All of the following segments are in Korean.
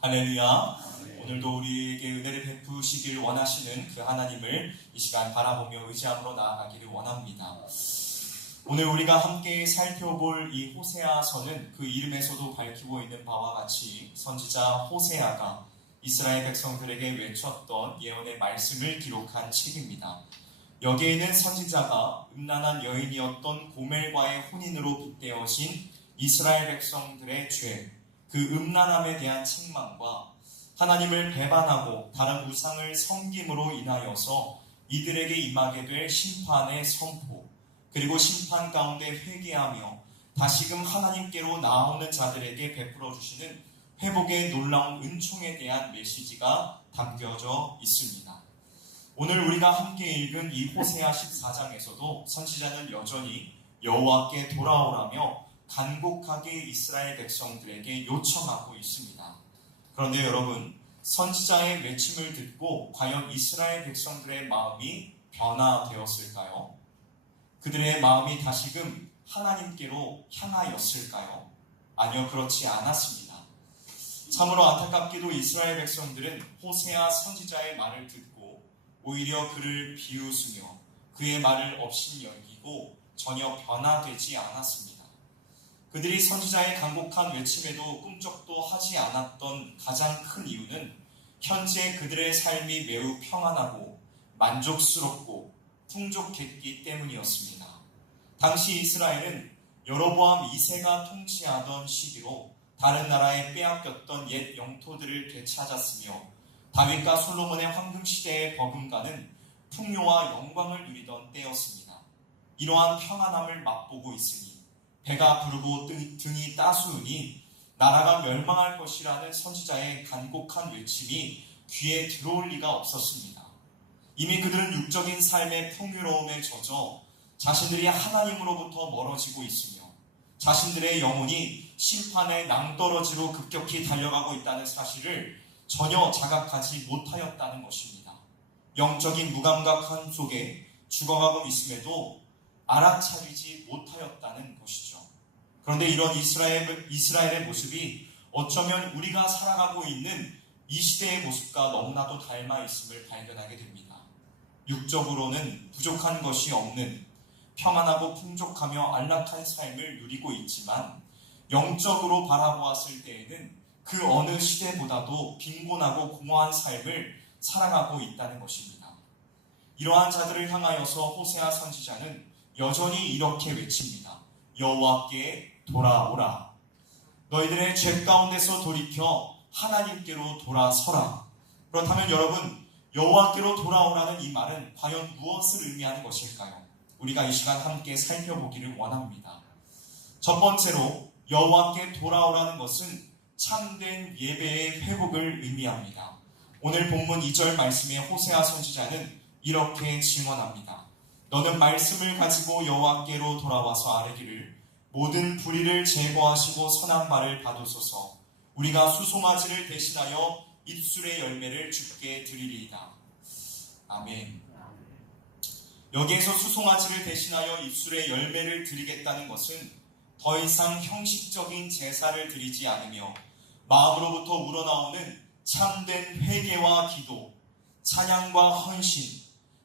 할렐루야. 오늘도 우리에게 은혜를 베푸시길 원하시는 그 하나님을 이 시간 바라보며 의지함으로 나아가기를 원합니다. 오늘 우리가 함께 살펴볼 이 호세아서는 그 이름에서도 밝히고 있는 바와 같이 선지자 호세아가 이스라엘 백성들에게 외쳤던 예언의 말씀을 기록한 책입니다. 여기에는 선지자가 음란한 여인이었던 고멜과의 혼인으로 빗대어진 이스라엘 백성들의 죄, 그 음란함에 대한 책망과 하나님을 배반하고 다른 우상을 섬김으로 인하여서 이들에게 임하게 될 심판의 선포, 그리고 심판 가운데 회개하며 다시금 하나님께로 나오는 자들에게 베풀어 주시는 회복의 놀라운 은총에 대한 메시지가 담겨져 있습니다. 오늘 우리가 함께 읽은 이 호세아 14장에서도 선지자는 여전히 여호와께 돌아오라며 간곡하게 이스라엘 백성들에게 요청하고 있습니다. 그런데 여러분, 선지자의 외침을 듣고 과연 이스라엘 백성들의 마음이 변화되었을까요? 그들의 마음이 다시금 하나님께로 향하였을까요? 아니요, 그렇지 않았습니다. 참으로 안타깝게도 이스라엘 백성들은 호세아 선지자의 말을 듣고 오히려 그를 비웃으며 그의 말을 업신여기고 전혀 변화되지 않았습니다. 그들이 선지자의 간곡한 외침에도 꿈쩍도 하지 않았던 가장 큰 이유는 현재 그들의 삶이 매우 평안하고 만족스럽고 풍족했기 때문이었습니다. 당시 이스라엘은 여로보암 2세가 통치하던 시기로 다른 나라에 빼앗겼던 옛 영토들을 되찾았으며 다윗과 솔로몬의 황금시대에 버금가는 풍요와 영광을 누리던 때였습니다. 이러한 평안함을 맛보고 있으니 배가 부르고 등이 따스우니 나라가 멸망할 것이라는 선지자의 간곡한 외침이 귀에 들어올 리가 없었습니다. 이미 그들은 육적인 삶의 풍요로움에 젖어 자신들이 하나님으로부터 멀어지고 있으며 자신들의 영혼이 심판의 낭떠러지로 급격히 달려가고 있다는 사실을 전혀 자각하지 못하였다는 것입니다. 영적인 무감각함 속에 죽어가고 있음에도 알아차리지 못하였다는 것이죠. 그런데 이런 이스라엘의 모습이 어쩌면 우리가 살아가고 있는 이 시대의 모습과 너무나도 닮아 있음을 발견하게 됩니다. 육적으로는 부족한 것이 없는 평안하고 풍족하며 안락한 삶을 누리고 있지만 영적으로 바라보았을 때에는 그 어느 시대보다도 빈곤하고 공허한 삶을 살아가고 있다는 것입니다. 이러한 자들을 향하여서 호세아 선지자는 여전히 이렇게 외칩니다. 여호와께 돌아오라. 너희들의 죄 가운데서 돌이켜 하나님께로 돌아서라. 그렇다면 여러분, 여호와께로 돌아오라는 이 말은 과연 무엇을 의미하는 것일까요? 우리가 이 시간 함께 살펴보기를 원합니다. 첫 번째로 여호와께 돌아오라는 것은 참된 예배의 회복을 의미합니다. 오늘 본문 2절 말씀의 호세아 선지자는 이렇게 증언합니다. 너는 말씀을 가지고 여호와께로 돌아와서 아뢰기를 모든 불의를 제거하시고 선한 말을 받으소서. 우리가 수송아지를 대신하여 입술의 열매를 주께 드리리이다. 아멘. 여기에서 수송아지를 대신하여 입술의 열매를 드리겠다는 것은 더 이상 형식적인 제사를 드리지 않으며 마음으로부터 우러나오는 참된 회개와 기도, 찬양과 헌신,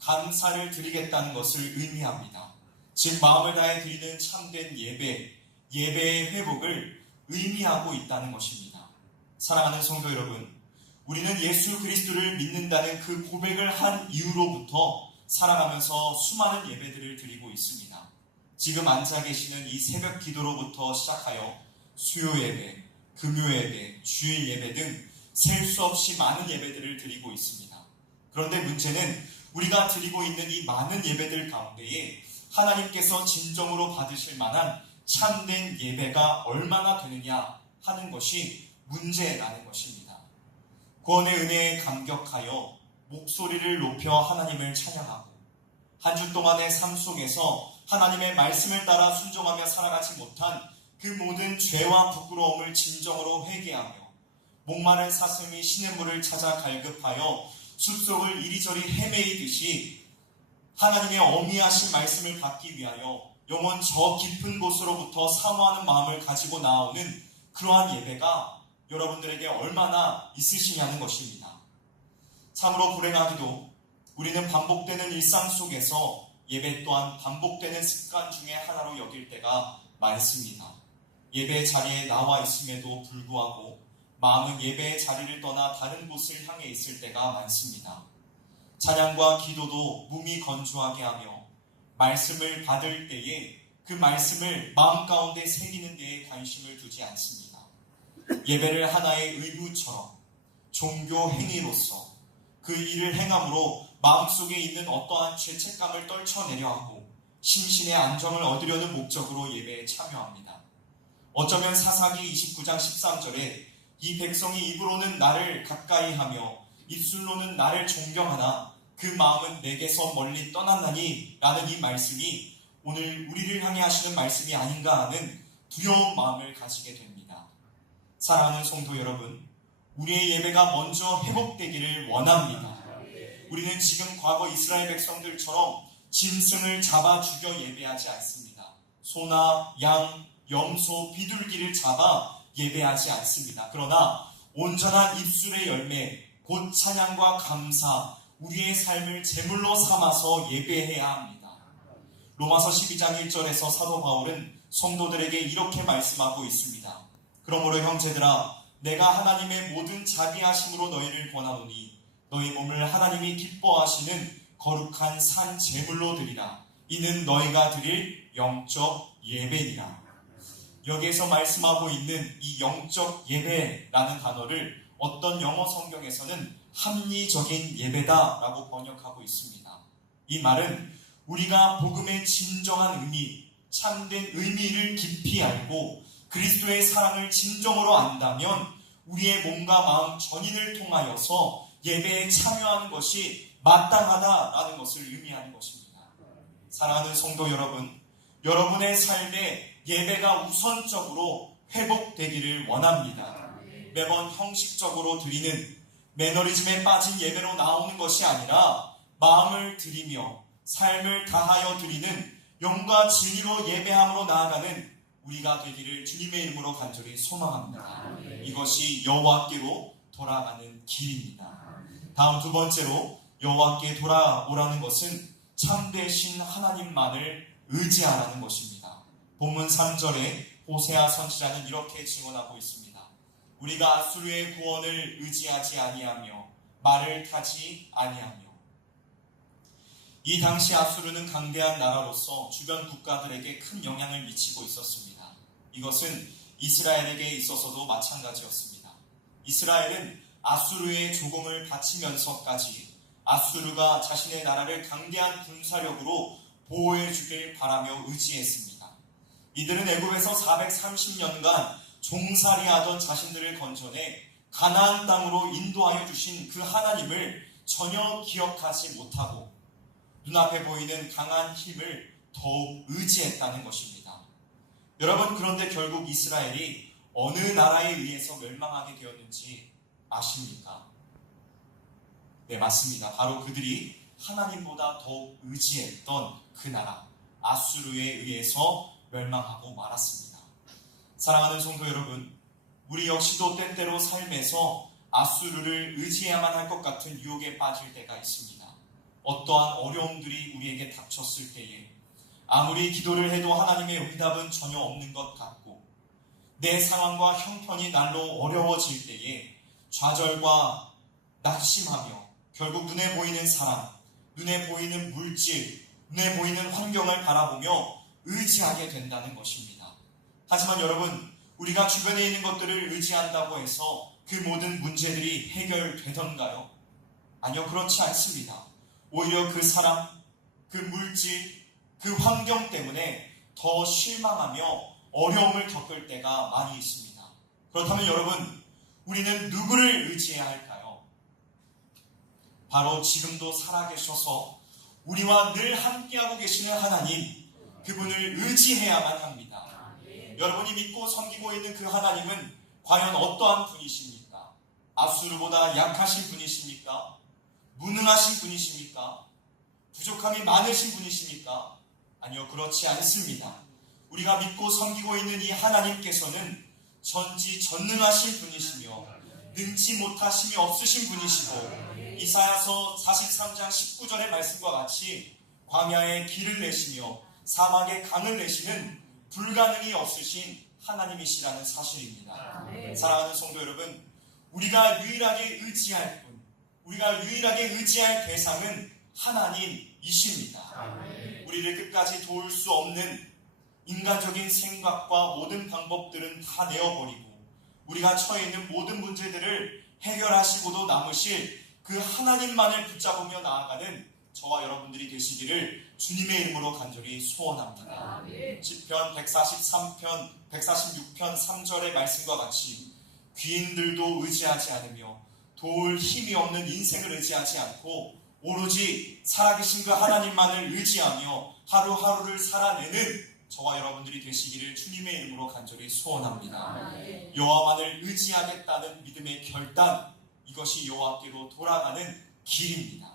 감사를 드리겠다는 것을 의미합니다. 즉 마음을 다해 드리는 참된 예배의 회복을 의미하고 있다는 것입니다. 사랑하는 성도 여러분, 우리는 예수 그리스도를 믿는다는 그 고백을 한 이후로부터 살아가면서 수많은 예배들을 드리고 있습니다. 지금 앉아 계시는 이 새벽 기도로부터 시작하여 수요 예배, 금요 예배, 주일 예배 등 셀 수 없이 많은 예배들을 드리고 있습니다. 그런데 문제는 우리가 드리고 있는 이 많은 예배들 가운데에 하나님께서 진정으로 받으실 만한 참된 예배가 얼마나 되느냐 하는 것이 문제라는 것입니다. 구원의 은혜에 감격하여 목소리를 높여 하나님을 찬양하고 한 주 동안의 삶 속에서 하나님의 말씀을 따라 순종하며 살아가지 못한 그 모든 죄와 부끄러움을 진정으로 회개하며 목마른 사슴이 시냇물을 찾아 갈급하여 숲속을 이리저리 헤매이듯이 하나님의 어미하신 말씀을 받기 위하여 영원 저 깊은 곳으로부터 사모하는 마음을 가지고 나오는 그러한 예배가 여러분들에게 얼마나 있으시냐는 것입니다. 참으로 불행하기도 우리는 반복되는 일상 속에서 예배 또한 반복되는 습관 중에 하나로 여길 때가 많습니다. 예배 자리에 나와 있음에도 불구하고 마음은 예배의 자리를 떠나 다른 곳을 향해 있을 때가 많습니다. 찬양과 기도도 몸이 건조하게 하며 말씀을 받을 때에 그 말씀을 마음 가운데 새기는 데에 관심을 두지 않습니다. 예배를 하나의 의무처럼 종교 행위로서 그 일을 행함으로 마음속에 있는 어떠한 죄책감을 떨쳐내려 하고 심신의 안정을 얻으려는 목적으로 예배에 참여합니다. 어쩌면 사사기 29장 13절에 이 백성이 입으로는 나를 가까이 하며 입술로는 나를 존경하나 그 마음은 내게서 멀리 떠났나니 라는 이 말씀이 오늘 우리를 향해 하시는 말씀이 아닌가 하는 두려운 마음을 가지게 됩니다. 사랑하는 성도 여러분, 우리의 예배가 먼저 회복되기를 원합니다. 우리는 지금 과거 이스라엘 백성들처럼 짐승을 잡아 죽여 예배하지 않습니다. 소나 양, 염소, 비둘기를 잡아 예배하지 않습니다. 그러나 온전한 입술의 열매, 곧 찬양과 감사, 우리의 삶을 제물로 삼아서 예배해야 합니다. 로마서 12장 1절에서 사도 바울은 성도들에게 이렇게 말씀하고 있습니다. 그러므로 형제들아, 내가 하나님의 모든 자비하심으로 너희를 권하노니 너희 몸을 하나님이 기뻐하시는 거룩한 산 제물로 드리라. 이는 너희가 드릴 영적 예배니라. 여기에서 말씀하고 있는 이 영적 예배라는 단어를 어떤 영어 성경에서는 합리적인 예배다라고 번역하고 있습니다. 이 말은 우리가 복음의 진정한 의미, 참된 의미를 깊이 알고 그리스도의 사랑을 진정으로 안다면 우리의 몸과 마음 전인을 통하여서 예배에 참여하는 것이 마땅하다라는 것을 의미하는 것입니다. 사랑하는 성도 여러분, 여러분의 삶에 예배가 우선적으로 회복되기를 원합니다. 매번 형식적으로 드리는 매너리즘에 빠진 예배로 나오는 것이 아니라 마음을 드리며 삶을 다하여 드리는 영과 진리로 예배함으로 나아가는 우리가 되기를 주님의 이름으로 간절히 소망합니다. 이것이 여호와께로 돌아가는 길입니다. 다음 두 번째로 여호와께 돌아오라는 것은 참되신 하나님만을 의지하라는 것입니다. 본문 3절에 호세아 선지자는 이렇게 증언하고 있습니다. 우리가 아수르의 구원을 의지하지 아니하며 말을 타지 아니하며. 이 당시 아수르는 강대한 나라로서 주변 국가들에게 큰 영향을 미치고 있었습니다. 이것은 이스라엘에게 있어서도 마찬가지였습니다. 이스라엘은 아수르의 조공을 바치면서까지 아수르가 자신의 나라를 강대한 군사력으로 보호해 주길 바라며 의지했습니다. 이들은 애굽에서 430년간 종살이하던 자신들을 건져내 가나안 땅으로 인도하여 주신 그 하나님을 전혀 기억하지 못하고 눈앞에 보이는 강한 힘을 더욱 의지했다는 것입니다. 여러분, 그런데 결국 이스라엘이 어느 나라에 의해서 멸망하게 되었는지 아십니까? 네, 맞습니다. 바로 그들이 하나님보다 더욱 의지했던 그 나라 아수르에 의해서 멸망하고 말았습니다. 사랑하는 성도 여러분, 우리 역시도 때때로 삶에서 아수르를 의지해야만 할 것 같은 유혹에 빠질 때가 있습니다. 어떠한 어려움들이 우리에게 닥쳤을 때에 아무리 기도를 해도 하나님의 응답은 전혀 없는 것 같고 내 상황과 형편이 날로 어려워질 때에 좌절과 낙심하며 결국 눈에 보이는 사람, 눈에 보이는 물질, 눈에 보이는 환경을 바라보며 의지하게 된다는 것입니다. 하지만 여러분, 우리가 주변에 있는 것들을 의지한다고 해서 그 모든 문제들이 해결되던가요? 아니요, 그렇지 않습니다. 오히려 그 사람, 그 물질, 그 환경 때문에 더 실망하며 어려움을 겪을 때가 많이 있습니다. 그렇다면 여러분, 우리는 누구를 의지해야 할까요? 바로 지금도 살아계셔서 우리와 늘 함께하고 계시는 하나님, 그분을 의지해야만 합니다. 여러분이 믿고 섬기고 있는 그 하나님은 과연 어떠한 분이십니까? 아수르보다 약하신 분이십니까? 무능하신 분이십니까? 부족함이 많으신 분이십니까? 아니요, 그렇지 않습니다. 우리가 믿고 섬기고 있는 이 하나님께서는 전지전능하신 분이시며 능치 못하심이 없으신 분이시고, 이사야서 43장 19절의 말씀과 같이 광야에 길을 내시며 사막에 강을 내시는 불가능이 없으신 하나님이시라는 사실입니다. 사랑하는 성도 여러분, 우리가 유일하게 의지할 분, 우리가 유일하게 의지할 대상은 하나님이십니다. 우리를 끝까지 도울 수 없는 인간적인 생각과 모든 방법들은 다 내어버리고 우리가 처해 있는 모든 문제들을 해결하시고도 남으실 그 하나님만을 붙잡으며 나아가는 저와 여러분들이 되시기를 주님의 이름으로 간절히 소원합니다. 시편 143편, 146편 3절의 말씀과 같이 귀인들도 의지하지 않으며 도울 힘이 없는 인생을 의지하지 않고 오로지 살아계신 그 하나님만을 의지하며 하루하루를 살아내는 저와 여러분들이 되시기를 주님의 이름으로 간절히 소원합니다. 여호와만을 의지하겠다는 믿음의 결단, 이것이 여호와께로 돌아가는 길입니다.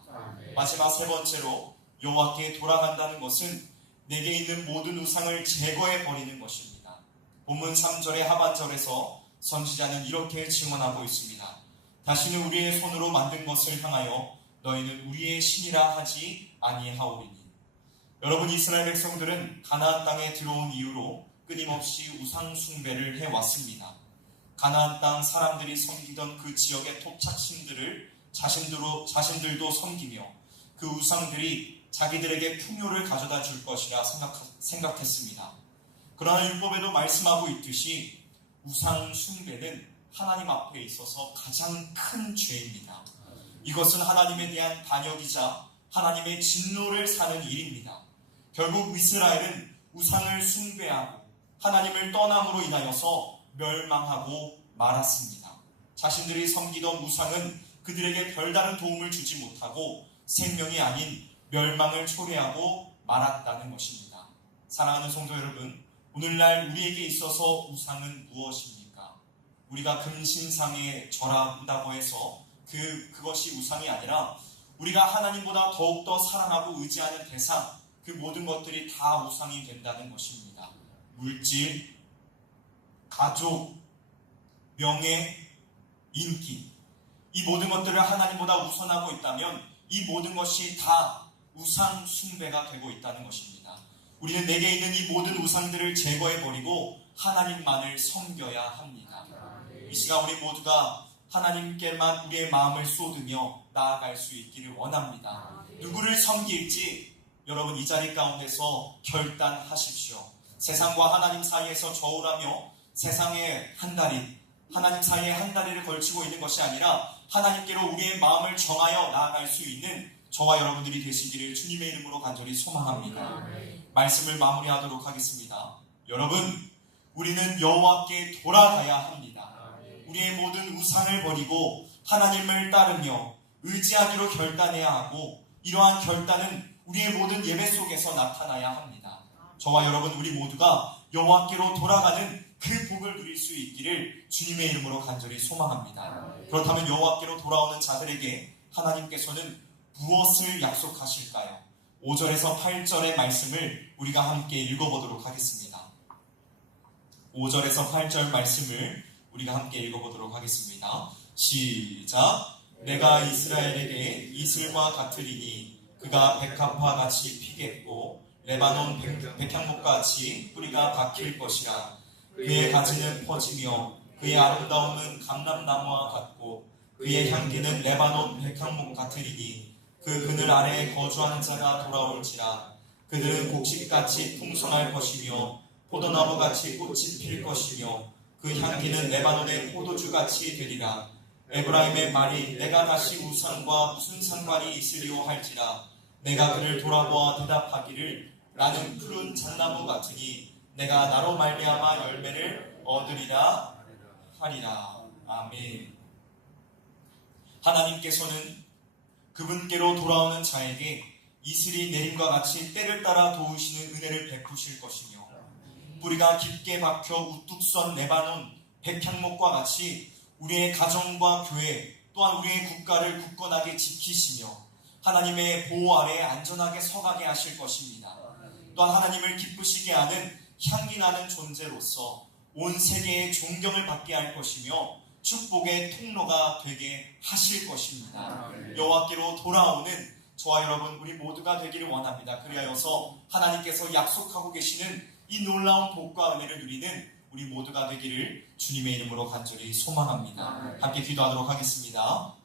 마지막 세 번째로 여호와께 돌아간다는 것은 내게 있는 모든 우상을 제거해 버리는 것입니다. 본문 3절의 하반절에서 선지자는 이렇게 증언하고 있습니다. 다시는 우리의 손으로 만든 것을 향하여 너희는 우리의 신이라 하지 아니하오리니. 여러분, 이스라엘 백성들은 가나안 땅에 들어온 이후로 끊임없이 우상 숭배를 해왔습니다. 가나안 땅 사람들이 섬기던 그 지역의 토착신들을 자신들도 섬기며 그 우상들이 자기들에게 풍요를 가져다 줄 것이라 생각했습니다. 그러나 율법에도 말씀하고 있듯이 우상 숭배는 하나님 앞에 있어서 가장 큰 죄입니다. 이것은 하나님에 대한 반역이자 하나님의 진노를 사는 일입니다. 결국 이스라엘은 우상을 숭배하고 하나님을 떠남으로 인하여서 멸망하고 말았습니다. 자신들이 섬기던 우상은 그들에게 별다른 도움을 주지 못하고 생명이 아닌 멸망을 초래하고 말았다는 것입니다. 사랑하는 성도 여러분, 오늘날 우리에게 있어서 우상은 무엇입니까? 우리가 금신상에 절한다고 해서 그것이 우상이 아니라 우리가 하나님보다 더욱더 사랑하고 의지하는 대상, 그 모든 것들이 다 우상이 된다는 것입니다. 물질, 가족, 명예, 인기, 이 모든 것들을 하나님보다 우선하고 있다면 이 모든 것이 다 우상 숭배가 되고 있다는 것입니다. 우리는 내게 있는 이 모든 우상들을 제거해버리고 하나님만을 섬겨야 합니다. 이 시간 우리 모두가 하나님께만 우리의 마음을 쏟으며 나아갈 수 있기를 원합니다. 누구를 섬길지 여러분 이 자리 가운데서 결단하십시오. 세상과 하나님 사이에서 저울하며 세상의 한 다리, 하나님 사이에 한 다리를 걸치고 있는 것이 아니라 하나님께로 우리의 마음을 정하여 나아갈 수 있는 저와 여러분들이 되시기를 주님의 이름으로 간절히 소망합니다. 말씀을 마무리하도록 하겠습니다. 여러분, 우리는 여호와께 돌아가야 합니다. 우리의 모든 우상을 버리고 하나님을 따르며 의지하기로 결단해야 하고, 이러한 결단은 우리의 모든 예배 속에서 나타나야 합니다. 저와 여러분 우리 모두가 여호와께로 돌아가는 그 복을 누릴 수 있기를 주님의 이름으로 간절히 소망합니다. 그렇다면 여호와께로 돌아오는 자들에게 하나님께서는 무엇을 약속하실까요? 5절에서 8절의 말씀을 우리가 함께 읽어보도록 하겠습니다. 5절에서 8절 말씀을 우리가 함께 읽어보도록 하겠습니다. 시작! 내가 이스라엘에게 이슬과 같으리니 그가 백합화 같이 피겠고 레바논 백향목 같이 뿌리가 박힐 것이라. 그의 가지는 퍼지며 그의 아름다움은 감람나무와 같고 그의 향기는 레바논 백향목 같으리니 그 그늘 아래에 거주하는 자가 돌아올지라. 그들은 곡식같이 풍성할 것이며 포도나무같이 꽃이 필 것이며 그 향기는 레바논의 포도주같이 되리라. 에브라임의 말이 내가 다시 우상과 무슨 상관이 있으리오 할지라. 내가 그를 돌아보아 대답하기를 나는 푸른 잣나무 같으니 내가 나로 말미암아 열매를 얻으리라 하리라. 아멘. 하나님께서는 그분께로 돌아오는 자에게 이슬이 내림과 같이 때를 따라 도우시는 은혜를 베푸실 것이며 뿌리가 깊게 박혀 우뚝 선 레바논 백향목과 같이 우리의 가정과 교회 또한 우리의 국가를 굳건하게 지키시며 하나님의 보호 아래에 안전하게 서가게 하실 것입니다. 또한 하나님을 기쁘시게 하는 향기 나는 존재로서 온 세계의 존경을 받게 할 것이며 축복의 통로가 되게 하실 것입니다. 여호와께로 돌아오는 저와 여러분 우리 모두가 되기를 원합니다. 그리하여서 하나님께서 약속하고 계시는 이 놀라운 복과 은혜를 누리는 우리 모두가 되기를 주님의 이름으로 간절히 소망합니다. 함께 기도하도록 하겠습니다.